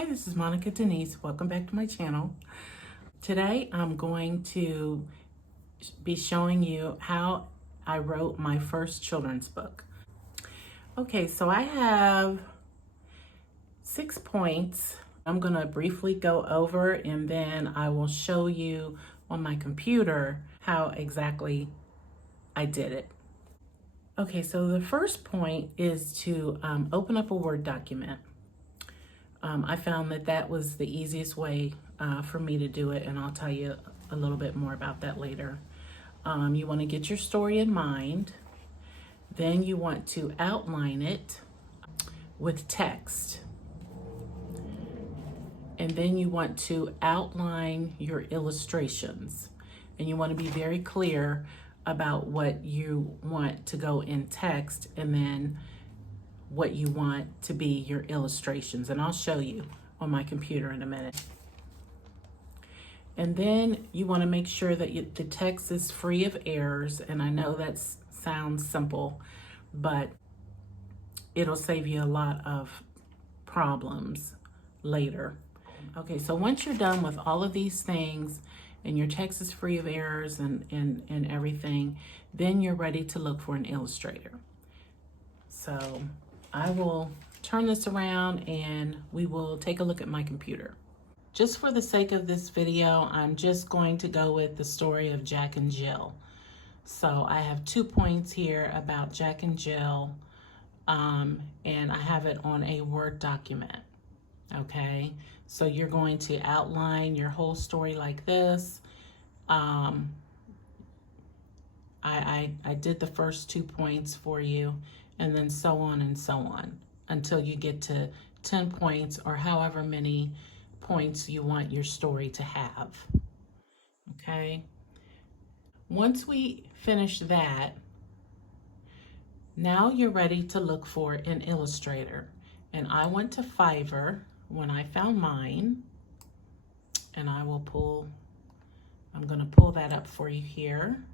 Hi, this is Monica Denise. Welcome back to my channel. Today I'm going to be showing you how I wrote my first children's book. Okay, so I have 6 points. I'm going to briefly go over and then I will show you on my computer how exactly I did it. Okay, so the first point is to open up a Word document. I found that was the easiest way for me to do it, and I'll tell you a little bit more about that later. You want to get your story in mind. Then you want to outline it with text. And then you want to outline your illustrations. And you want to be very clear about what you want to go in text and then what you want to be your illustrations. And I'll show you on my computer in a minute. And then you want to make sure that the text is free of errors. And I know that sounds simple, but it'll save you a lot of problems later. Okay, so once you're done with all of these things and your text is free of errors and everything, then you're ready to look for an illustrator. So I will turn this around and we will take a look at my computer. Just for the sake of this video, I'm just going to go with the story of Jack and Jill. So I have 2 points here about Jack and Jill, and I have it on a Word document. Okay, so you're going to outline your whole story like this. I did the first 2 points for you, and then so on and so on until you get to 10 points or however many points you want your story to have. Okay, once we finish that, now you're ready to look for an illustrator. And I went to Fiverr when I found mine, and I'm going to pull that up for you here.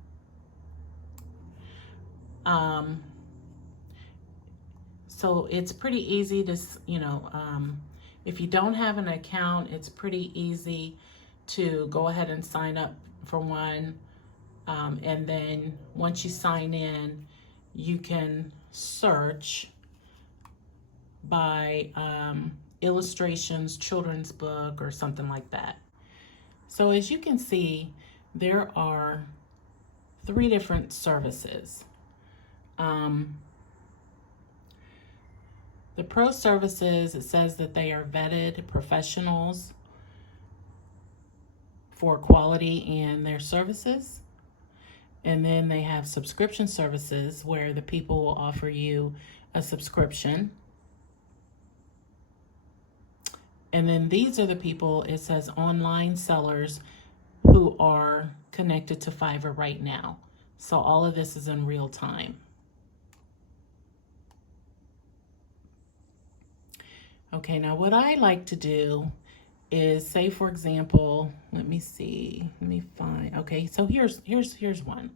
So it's pretty easy to, if you don't have an account, it's pretty easy to go ahead and sign up for one. And then once you sign in, you can search by illustrations, children's book, or something like that. So as you can see, there are 3 different services. The pro services, it says that they are vetted professionals for quality in their services. And then they have subscription services where the people will offer you a subscription. And then these are the people, it says online sellers who are connected to Fiverr right now. So all of this is in real time. Okay, now what I like to do is say, for example, let me find, okay, so here's one.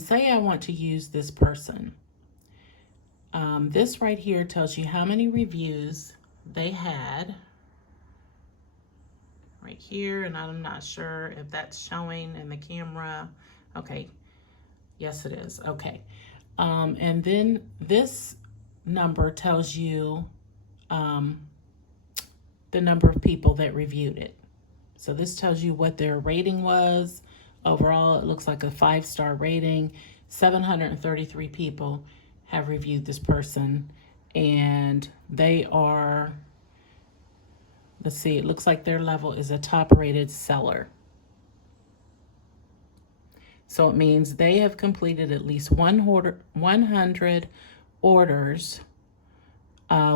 Say I want to use this person. This right here tells you how many reviews they had right here, and I'm not sure if that's showing in the camera. Okay, yes it is. Okay, and then this number tells you the number of people that reviewed it. So this tells you what their rating was. Overall, it looks like a 5-star rating. 733 people have reviewed this person, and they are, let's see, it looks like their level is a top-rated seller. So it means they have completed at least 100 orders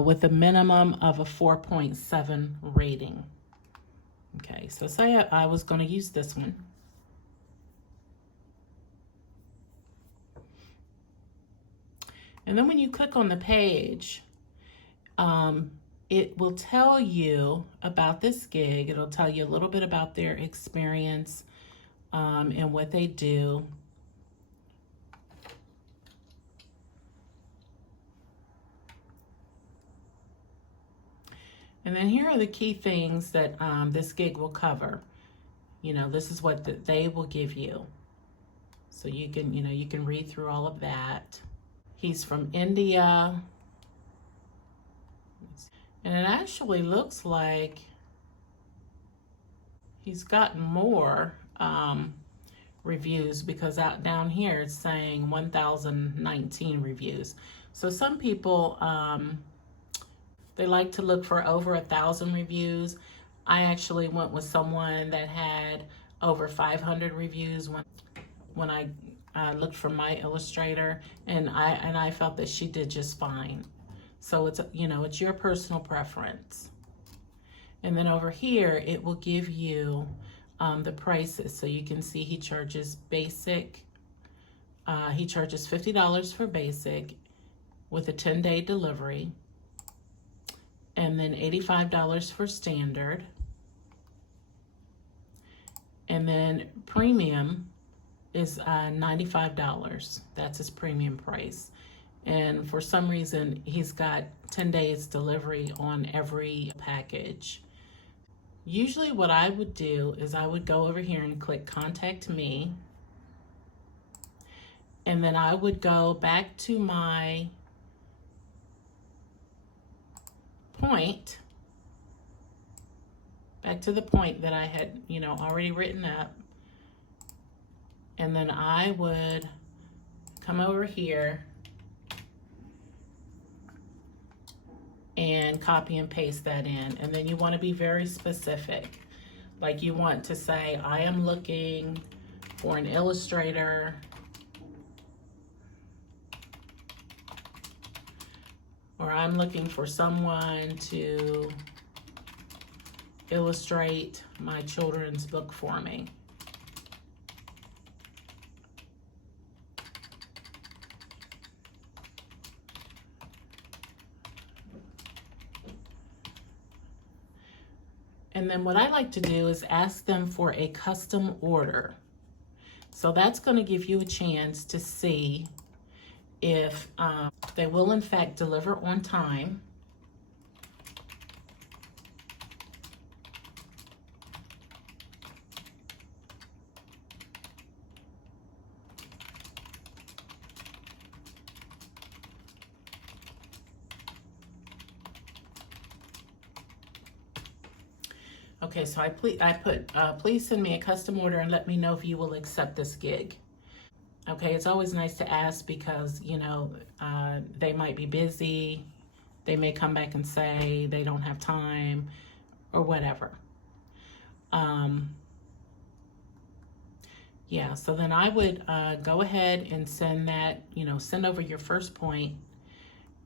with a minimum of a 4.7 rating. Okay, so say I was going to use this one. And then when you click on the page, it will tell you about this gig. It'll tell you a little bit about their experience and what they do. And then here are the key things that this gig will cover. You know, this is what they will give you. So you can, you know, you can read through all of that. He's from India. And it actually looks like he's gotten more reviews, because out down here it's saying 1,019 reviews. So some people, they like to look for over 1,000 reviews. I actually went with someone that had over 500 reviews when I looked for my illustrator, and I felt that she did just fine. So it's, you know, it's your personal preference. And then over here, it will give you the prices. So you can see he charges basic. He charges $50 for basic with a 10-day delivery. And then $85 for standard. And then premium is $95. That's his premium price. And for some reason, he's got 10 days delivery on every package. Usually what I would do is I would go over here and click Contact Me. And then I would go back to my point, back to the point that I had, you know, already written up. And then I would come over here and copy and paste that in. And then you want to be very specific. Like you want to say, I am looking for an illustrator or I'm looking for someone to illustrate my children's book for me. And then what I like to do is ask them for a custom order. So that's going to give you a chance to see if they will in fact deliver on time. Okay, so I put, please send me a custom order and let me know if you will accept this gig. Okay, it's always nice to ask because, you know, they might be busy. They may come back and say they don't have time or whatever. Yeah, so then I would go ahead and send that, you know, send over your first point,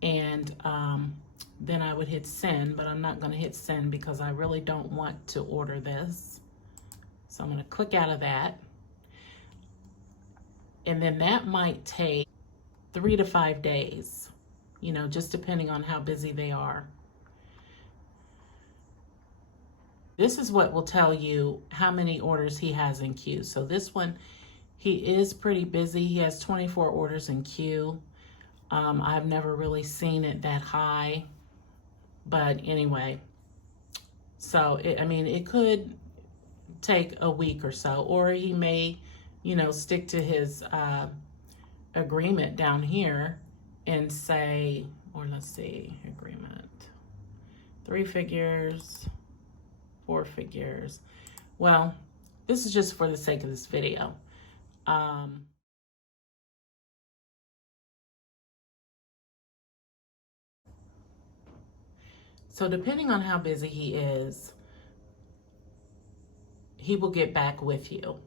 and then I would hit send, but I'm not going to hit send because I really don't want to order this. So I'm going to click out of that. And then that might take 3 to 5 days, you know, just depending on how busy they are. This is what will tell you how many orders he has in queue. So this one, he is pretty busy. He has 24 orders in queue. I've never really seen it that high. But anyway, so I mean, it could take a week or so, or he may, you know, stick to his agreement down here and say, or let's see, agreement, 3 figures, 4 figures. Well, this is just for the sake of this video. So depending on how busy he is, he will get back with you.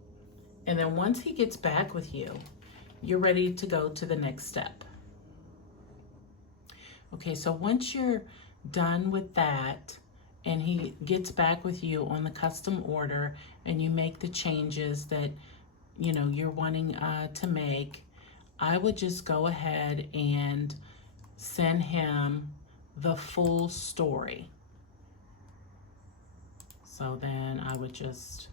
And then once he gets back with you, you're ready to go to the next step. Okay, so once you're done with that and he gets back with you on the custom order and you make the changes that, you know, you're wanting to make, I would just go ahead and send him the full story. So then I would just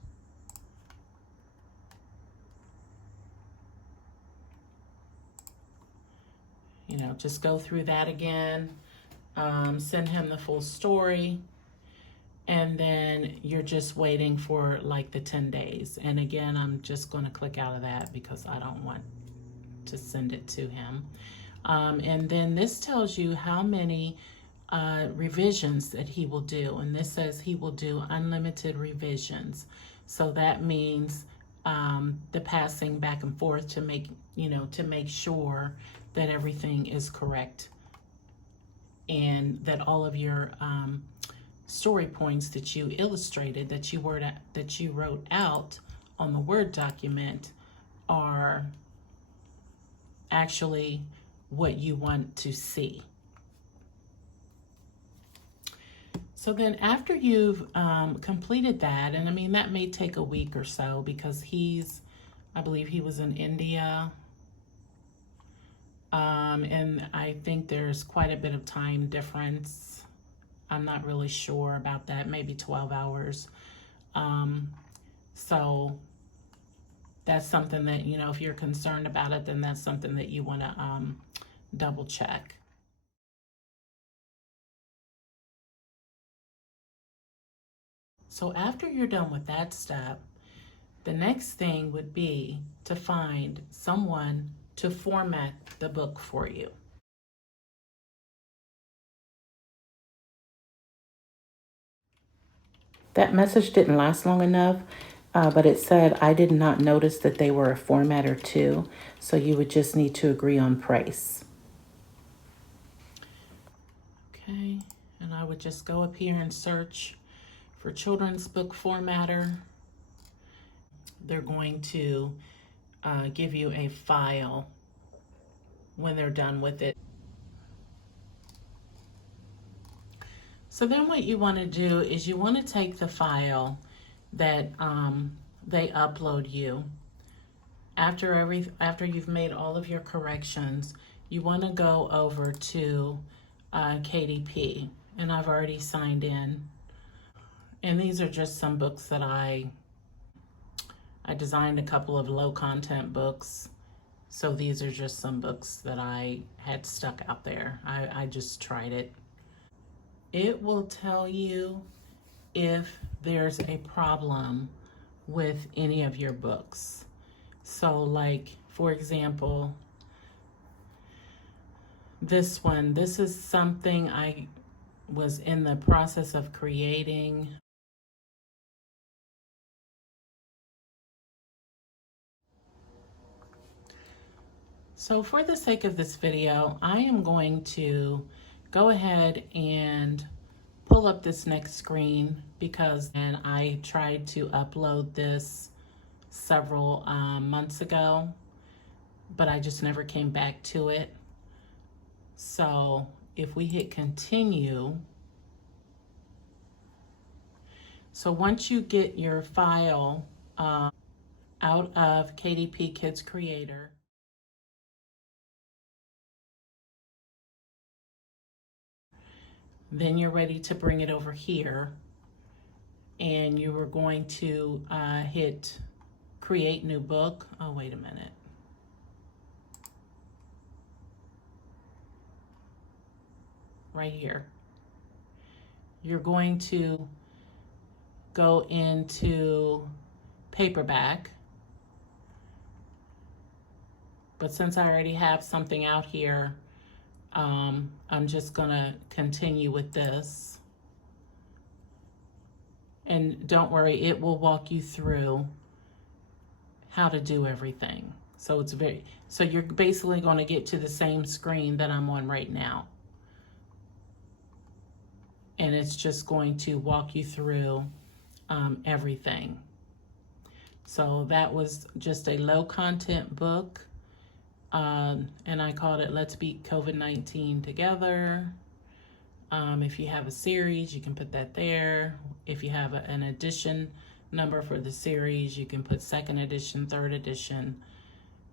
just go through that again, send him the full story. and then you're just waiting for like the 10 days. And again, I'm just going to click out of that because I don't want to send it to him. And then this tells you how many revisions that he will do. And this says he will do unlimited revisions. So that means the passing back and forth to make, to make sure that everything is correct and that all of your story points that you illustrated, that you wrote out on the Word document are actually what you want to see. So then after you've completed that, and I mean, that may take a week or so because I believe he was in India. And I think there's quite a bit of time difference. I'm not really sure about that, maybe 12 hours. So that's something that, if you're concerned about it, then that's something that you want to double check. So after you're done with that step, the next thing would be to find someone to format the book for you. That message didn't last long enough, but it said, I did not notice that they were a formatter too, so you would just need to agree on price. Okay, and I would just go up here and search for children's book formatter. They're going to give you a file when they're done with it. So then what you want to do is you want to take the file that they upload you. After you've made all of your corrections, you want to go over to KDP, and I've already signed in. And these are just some books that I designed a couple of low content books. So these are just some books that I had stuck out there. I just tried it. It will tell you if there's a problem with any of your books. So like, for example, this is something I was in the process of creating. So for the sake of this video, I am going to go ahead and pull up this next screen because I tried to upload this several months ago, but I just never came back to it. So if we hit continue, so once you get your file out of KDP Kids Creator, then you're ready to bring it over here, and you are going to hit create new book. Oh, wait a minute. Right here. You're going to go into paperback. But since I already have something out here, I'm just gonna continue with this. And don't worry, it will walk you through how to do everything. So you're basically gonna get to the same screen that I'm on right now. And it's just going to walk you through everything. So that was just a low content book. And I called it Let's Beat COVID-19 Together. If you have a series, you can put that there. If you have an edition number for the series, you can put second edition, third edition.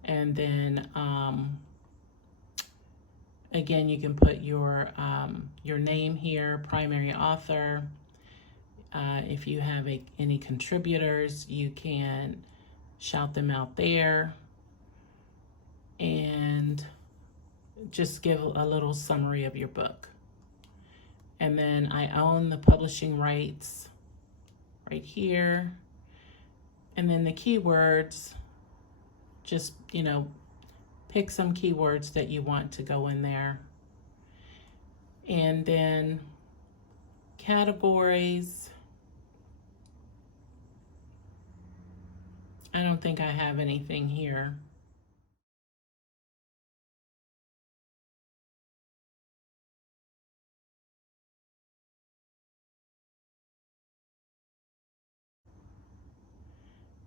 And then again, you can put your name here, primary author. If you have any contributors, you can shout them out there. And just give a little summary of your book. And then I own the publishing rights right here. And then the keywords, just, you know, pick some keywords that you want to go in there. And then categories. I don't think I have anything here.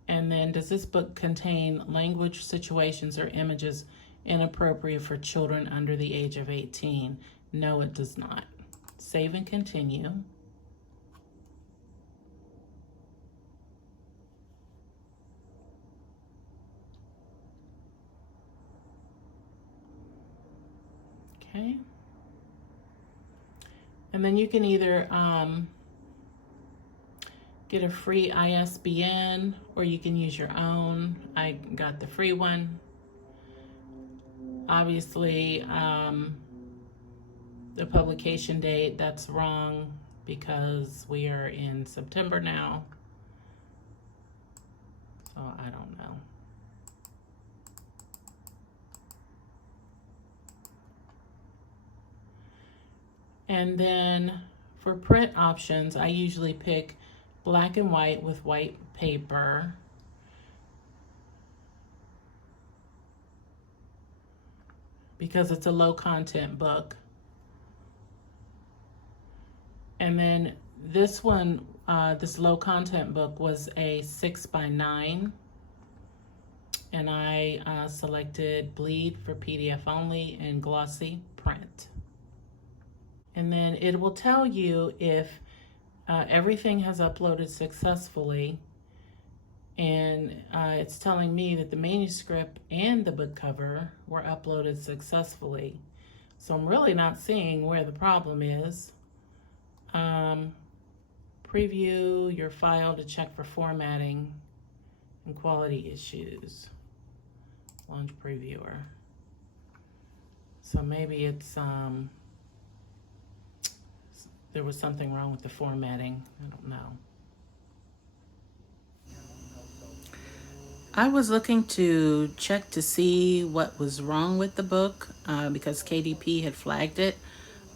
And then, does this book contain language, situations, or images inappropriate for children under the age of 18? No, it does not. Save and continue. Okay. And then you can either get a free ISBN or you can use your own. I got the free one. Obviously, the publication date, that's wrong because we are in September now. So I don't know. And then for print options, I usually pick black and white with white paper. Because it's a low content book. And then this one, this low content book was a 6x9. And I selected bleed for PDF only and glossy print. And then it will tell you if everything has uploaded successfully. And it's telling me that the manuscript and the book cover were uploaded successfully. So I'm really not seeing where the problem is. Preview your file to check for formatting and quality issues. Launch previewer. So maybe it's there was something wrong with the formatting. I don't know. I was looking to check to see what was wrong with the book because KDP had flagged it,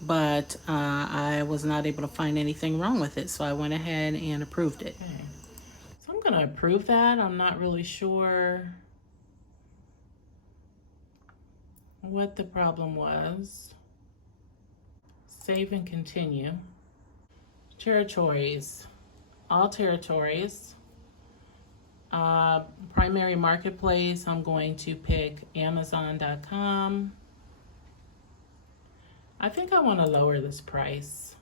but I was not able to find anything wrong with it, so I went ahead and approved it. Okay. So I'm going to approve that. I'm not really sure what the problem was. Save and continue. Territories. All territories. Primary marketplace, I'm going to pick Amazon.com. I think I want to lower this price.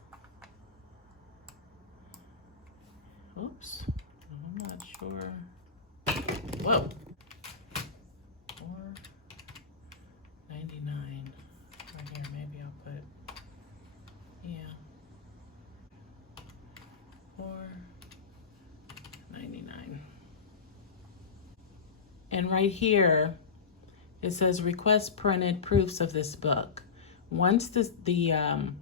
Oops, I'm not sure. Whoa. $4.99. Right here, maybe I'll put, yeah. $4.99. And right here, it says request printed proofs of this book. Once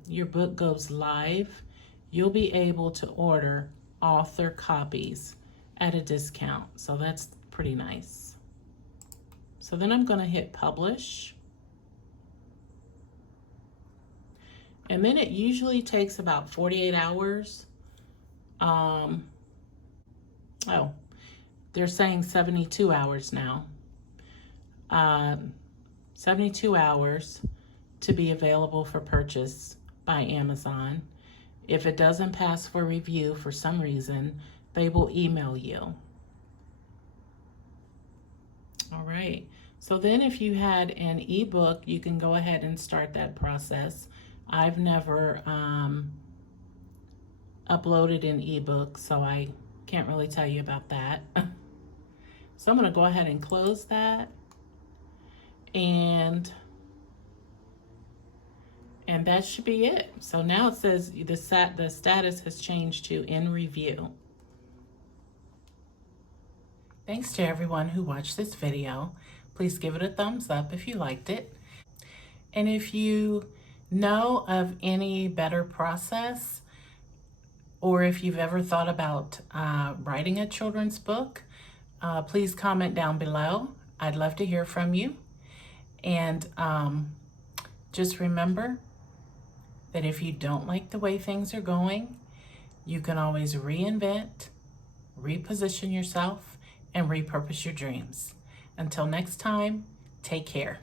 your book goes live, you'll be able to order author copies at a discount. So that's pretty nice. So then I'm going to hit publish. And then it usually takes about 48 hours. Oh, they're saying 72 hours now. 72 hours to be available for purchase by Amazon. If it doesn't pass for review for some reason, they will email you. All right. So then if you had an ebook, you can go ahead and start that process. I've never uploaded an ebook, so I can't really tell you about that. So I'm going to go ahead and close that. And that should be it. So now it says the status has changed to in review. Thanks to everyone who watched this video. Please give it a thumbs up if you liked it. And if you know of any better process, or if you've ever thought about writing a children's book, please comment down below. I'd love to hear from you. And just remember that if you don't like the way things are going, you can always reinvent, reposition yourself, and repurpose your dreams. Until next time, take care.